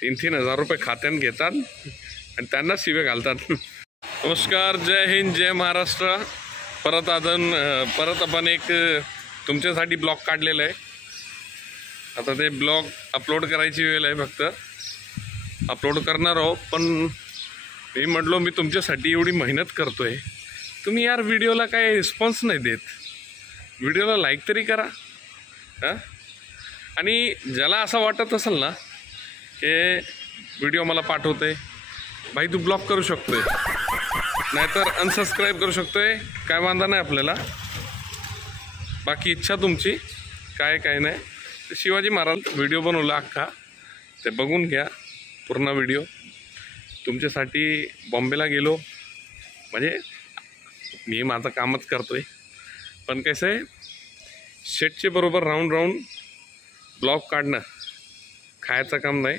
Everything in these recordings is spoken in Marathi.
3-3 हजार रुपये खात्यान घेतात आणि त्यांना शिवे घालतात। नमस्कार, जय हिंद, जय महाराष्ट्र। परत आपण एक तुमच्यासाठी ब्लॉग काढलेला आहे। आता ते ब्लॉग अपलोड करायची वेळ आहे, फक्त अपलोड करणार आहो। पण मी म्हटलो मी तुमच्यासाठी एवढी मेहनत करतोय, तुम्ही यार व्हिडिओला काय रिस्पॉन्स नाही देत, व्हिडिओला लाईक तरी करा। हां, आणि ज्याला असं वाटत असेल ना की व्हिडिओ मला पाठवतोय, भाई तू ब्लॉक करू शकतोय, नाहीतर अनसबस्क्राईब करू शकतोय, काय वांधा नाही आपल्याला। बाकी इच्छा तुमची, काय नाही। शिवाजी महाराज व्हिडिओ बनवला अख्खा, ते बघून घ्या पूर्ण व्हिडिओ। तुमच्यासाठी बॉम्बेला गेलो, म्हणजे मी माझं कामच करतोय, पण कसं आहे शेटचे बरोबर राऊंड ब्लॉग काढणं खायचं काम नाही,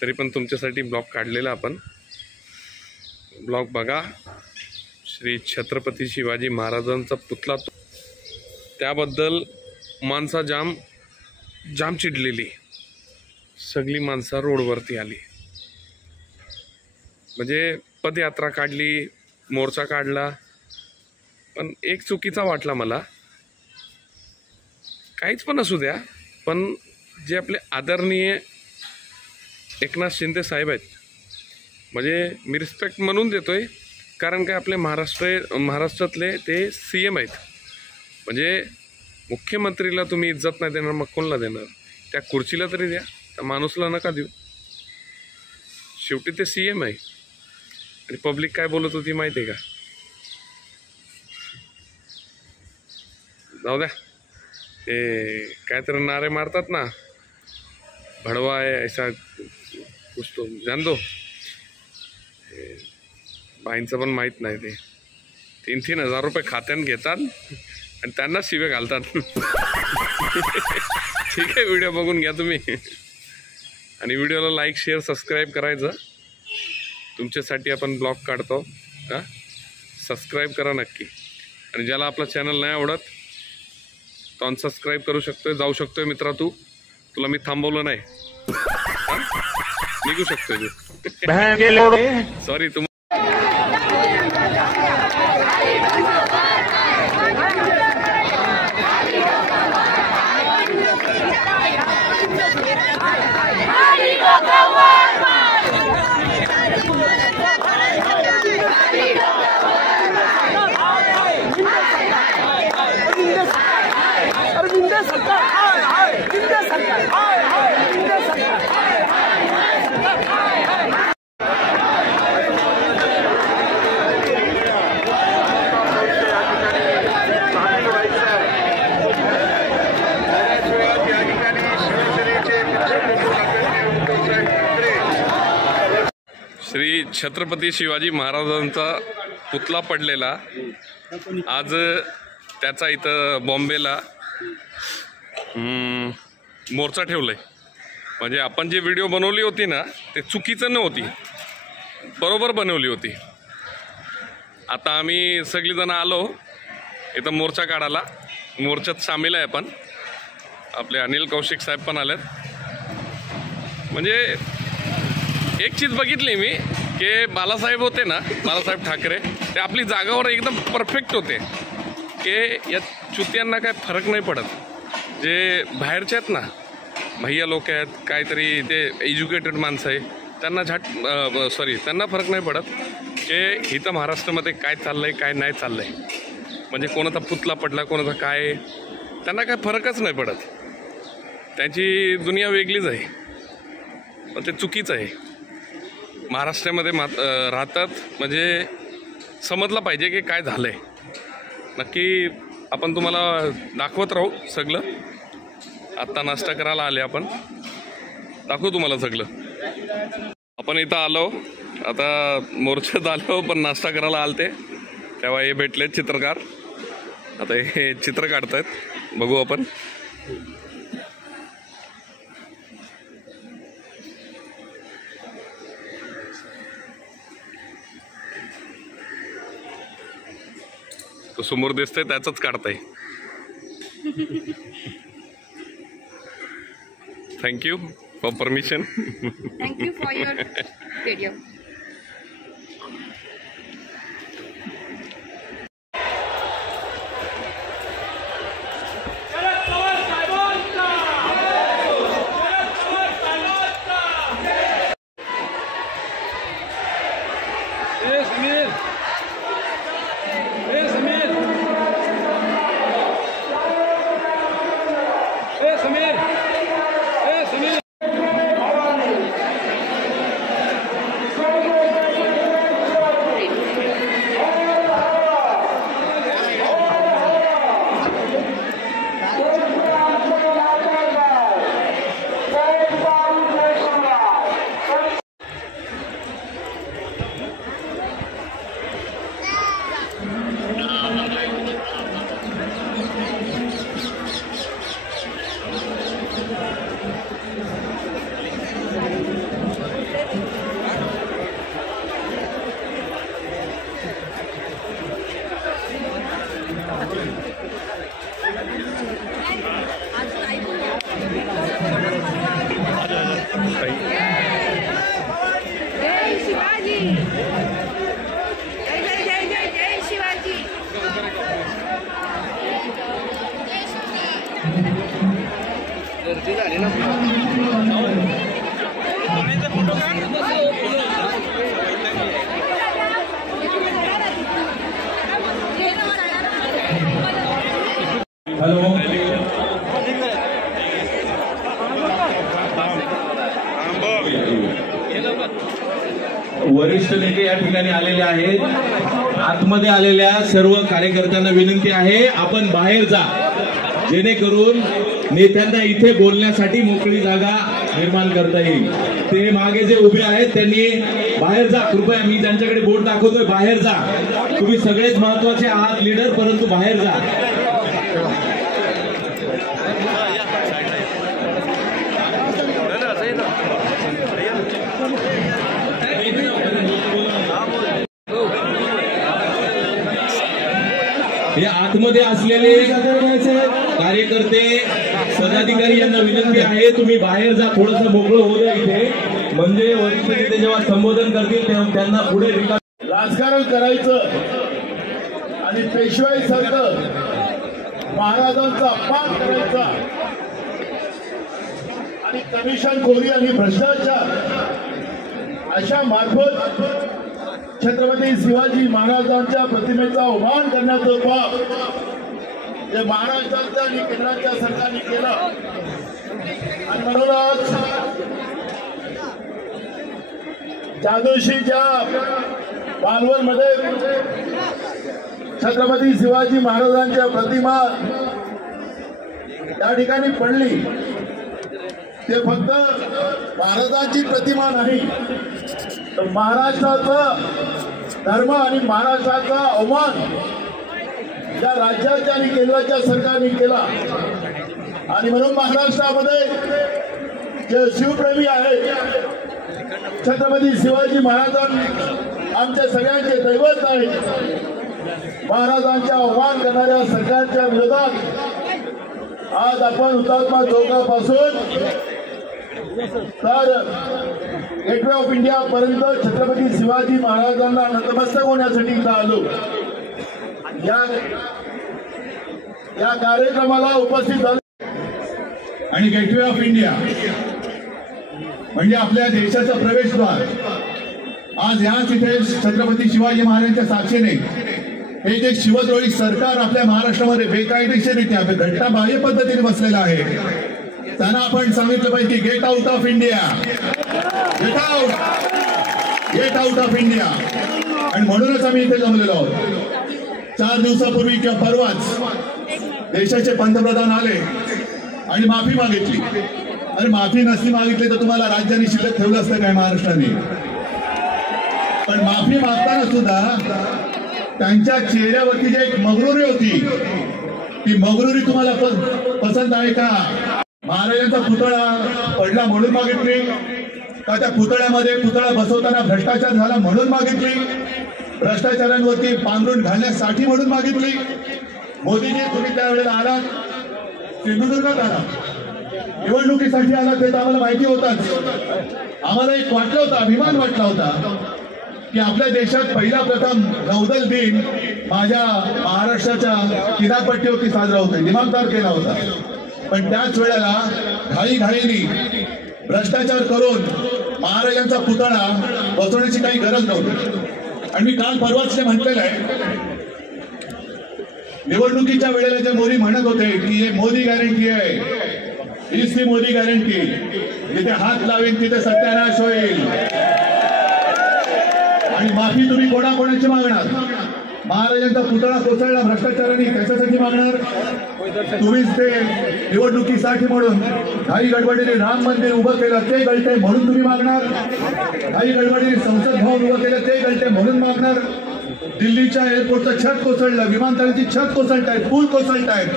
तरी पण तुमच्यासाठी ब्लॉग काढलेला आपण। ब्लॉग बघा। श्री छत्रपती शिवाजी महाराजांचा पुतळा, त्याबद्दल माणसा जाम चिडलेली, सगळी माणसं रोडवरती आली, म्हणजे पदयात्रा काढली, मोर्चा काढला। पण एक चुकीचा वाटला मला, काहीच पण असू द्या, पण जे आपले आदरणीय एकनाथ शिंदे साहेब आहेत, म्हणजे मी रिस्पेक्ट म्हणून देतोय, कारण काय आपले महाराष्ट्रातले ते CM आहेत, म्हणजे मुख्यमंत्रीला तुम्ही इज्जत नाही देणार, मग कोणाला देणार? त्या खुर्चीला तरी द्या, त्या माणूसला नका देऊ। शेवटी ते CM आहे। आणि पब्लिक काय बोलत होती माहिती आहे का? जाऊ द्या, ते काहीतरी नारे मारतात ना, भडवा आहे ऐसा कुछ तो जान दो। बाईंचं पण माहीत नाही, ते 3-3 हजार रुपये खात्यान घेतात आणि त्यांना शिवे घालतात। ठीक आहे, व्हिडिओ बघून घ्या तुम्ही, आणि व्हिडिओला लाईक, शेअर, सबस्क्राईब करायचं। तुमच्यासाठी आपण ब्लॉग काढतो, हां, सबस्क्राईब करा नक्की। आणि ज्याला आपला चॅनल नाही आवडत तो अनसबस्क्राईब करू शकतोय, जाऊ शकतोय। मित्रा तुला मी थांबवलं नाही, निघू शकतोय तू। सॉरी श्री छत्रपती शिवाजी महाराजांचा पुतळा पडलेला, आज त्याचा इथं बॉम्बेला मोर्चा ठेवलाय। म्हणजे आपण जे व्हिडिओ बनवली होती ना, ते चुकीचं नव्हती, बरोबर बनवली होती। आता आम्ही सगळीजण आलो इथं मोर्चा काढायला, मोर्चात सामील आहे आपण, आपले अनिल कौशिक साहेब पण आलेत। म्हणजे एक चीज बघितली मी, की बालासाहेब होते ना, बालासाहेब ठाकरे, ते आपली जागावर एकदम परफेक्ट होते, की या चुत्यांना काय फरक नाही पडत। जे बाहेरचे आहेत ना, भैया लोक आहेत, काहीतरी ते एज्युकेटेड माणसं आहे, त्यांना त्यांना फरक नाही पडत की इथं महाराष्ट्रामध्ये काय चाललंय काय नाही चाललंय, म्हणजे कोणाचा पुतळा पडला, कोणाचा काय, त्यांना काय फरकच नाही पडत। त्यांची दुनिया वेगळीच आहे, पण ते चुकीचं आहे। महाराष्ट्रामध्ये राहतात म्हणजे समजलं पाहिजे की काय झालंय। नक्की आपण तुम्हाला दाखवत राहू सगळं। आत्ता नाश्ता करायला आले आपण, दाखवू तुम्हाला सगळं। आपण इथं आलो, आता मोर्चात आलो, पण नाश्ता करायला आलते, तेव्हा हे भेटले चित्रकार, आता हे चित्र काढतायत, बघू आपण। तो समोर दिसतंय त्याचंच काढताय। Thank you for permission. Thank you for your video. वरिष्ठ नेते या ठिकाणी आलेले आहेत. आतमध्ये आलेल्या सर्व कार्यकर्त्यांना विनंती आहे आपण बाहेर जा, जेणेकरून नेत्यांना इथे बोलण्यासाठी मोकळी जागा निर्माण करता येईल. ते मागे जे उभे आहेत त्यांनी बाहेर जा कृपया. मी त्यांच्याकडे बोट दाखवतोय, बाहेर जा. तुम्ही सगळेच महत्वाचे आहात लीडर, परंतु बाहेर जा. या आतमध्ये असलेले कार्यकर्ते पदाधिकारी यांना विनंती आहे तुम्ही बाहेर जा, थोडंसं मोकळं होऊ द्या इथे, म्हणजे वरिष्ठ नेते जेव्हा संबोधन करतील तेव्हा त्यांना पुढे राजकारण करायचं आणि पेशवाईसारखं महाराजांचा अपमान करायचा आणि कमिशनखोरी आणि भ्रष्टाचार अशा मार्फत छत्रपती शिवाजी महाराजांच्या प्रतिमेचा अवमान करण्याचं पाप जे महाराष्ट्राच्या आणि केंद्राच्या सरकारने केलं. आणि म्हणूनच त्या दिवशी ज्या पालवनमध्ये छत्रपती शिवाजी महाराजांच्या प्रतिमा त्या ठिकाणी पडली, ते फक्त महाराजांची प्रतिमा नाही तर महाराष्ट्राचा धर्म आणि महाराष्ट्राचा अवमान या राज्याच्या आणि केंद्राच्या सरकारने केला. आणि म्हणून महाराष्ट्रामध्ये जे शिवप्रेमी आहेत, छत्रपती शिवाजी महाराज आमच्या सगळ्यांचे दैवत आहेत, महाराजांच्या अवमान करणाऱ्या सरकारच्या विरोधात आज आपण हुतात्मा चौकापासून तर गेटवे ऑफ इंडिया पर्यंत छत्रपती शिवाजी महाराजांना नतमस्तक होण्यासाठी इथं आलो. या कार्यक्रमाला उपस्थित झाले आणि गेटवे ऑफ इंडिया म्हणजे आपल्या देशाचं प्रवेशद्वार. आज याच इथे छत्रपती शिवाजी महाराजांच्या साक्षीने हे जे शिवद्रोही सरकार आपल्या महाराष्ट्रामध्ये बेकायदेशीररित्या घटनाबाह्य पद्धतीने बसलेलं आहे, त्यांना आपण सांगितलं पाहिजे की get out of India, get out, get out of India. आणि म्हणूनच आम्ही इथे जमलेलो आहोत. 4 दिवसापूर्वी किंवा परवाच देशाचे पंतप्रधान आले आणि माफी मागितली. आणि माफी नसली मागितली तर तुम्हाला राज्याने शिल्लक ठेवलं असतं काय महाराष्ट्राने? पण माफी मागताना सुद्धा त्यांच्या चेहऱ्यावरती जी एक मगरुरी होती, ती मगरुरी तुम्हाला पसंत आहे का? महाराजांचा पुतळा पडला म्हणून मागितली का त्या पुतळ्यामध्ये पुतळा बसवताना भ्रष्टाचार झाला म्हणून मागितली? भ्रष्टाचारांवरती पांघरून घालण्यासाठी म्हणून मागितली? मोदीजी तुम्ही त्यावेळेला आलात, सिंधुदुर्गात आला, निवडणुकीसाठी आला ते तर आम्हाला माहिती होताच. आम्हाला एक वाटलं होतं, अभिमान वाटला होता की आपल्या देशात पहिला प्रथम नौदल दिन माझ्या महाराष्ट्राच्या किनारपट्टीवरती साजरा होतोय, दिमागदार केला होता. पण त्याच वेळेला घाईघाईने भ्रष्टाचार करून महाराजांचा पुतळा बसवण्याची काही गरज नव्हती. आणि मी काल परवाच म्हटलेलं आहे, निवडणुकीच्या वेळेला जे मोदी म्हणत होते की हे मोदी गॅरंटी आहे, हीच ती मोदी गॅरंटी, जिथे हात लावेल तिथे सत्यानाश होईल. आणि माफी तुम्ही कोणाकोणाची मागणार? महाराजांचा पुतळा कोसळला भ्रष्टाचाराने, त्याच्यासाठी मागणार? तुम्हीच ते निवडणुकीसाठी म्हणून काही गडबडीने राम मंदिर उभं केलं ते गळते म्हणून तुम्ही मागणार? काही गडबडीने संसद भवन उभं केलं ते गळते म्हणून मागणार? दिल्लीच्या एअरपोर्टचं छत कोसळलं, विमानतळाची छत कोसळतायत, पूल कोसळतायत,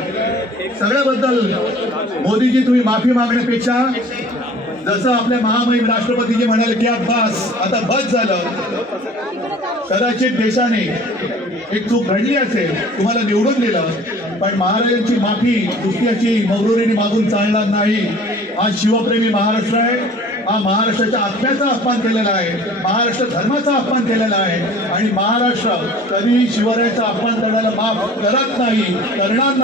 सगळ्याबद्दल मोदीजी तुम्ही माफी मागण्यापेक्षा जसं आपल्या महामहिम राष्ट्रपतीजी म्हणाले की आता बस झालं. कदाचित देशाने एक चूक घडली असेल, तुम्हाला निवडून दिलं, पण महाराजांची माफी दुसऱ्याची मगरुरीने मागून चालणार नाही. हा शिवप्रेमी महाराष्ट्र आहे, हा महाराष्ट्राच्या आत्म्याचा अपमान केलेला आहे, महाराष्ट्र धर्माचा अपमान केलेला आहे. आणि महाराष्ट्र कधी शिवरायाचा अपमान करण्याला माफ करत नाही, करणार नाही.